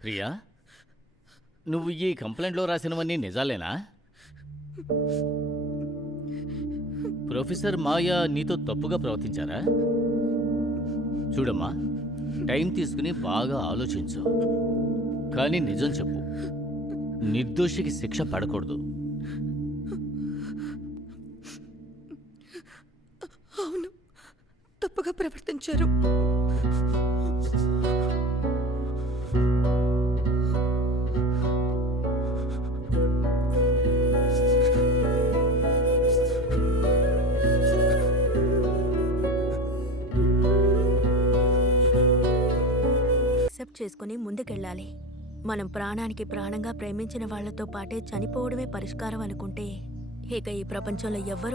ప్రియా, నువ్వు ఈ కంప్లైంట్లో రాసినవన్నీ నిజాలేనా? ప్రొఫెసర్ మాయా నీతో తప్పుగా ప్రవర్తించారా? చూడమ్మా, టైం తీసుకుని బాగా ఆలోచించు. కానీ నిజం చెప్పు, నిర్దోషికి శిక్ష పడకూడదు. అవును, తప్పుగా ప్రవర్తించారు. యాక్సెప్ట్ చేసుకుని ముందుకెళ్ళాలి. మనం ప్రాణానికి ప్రాణంగా ప్రేమించిన వాళ్లతో పాటే చనిపోవడమే పరిష్కారం అనుకుంటే ఇక ఈ ప్రపంచంలో ఎవ్వరూ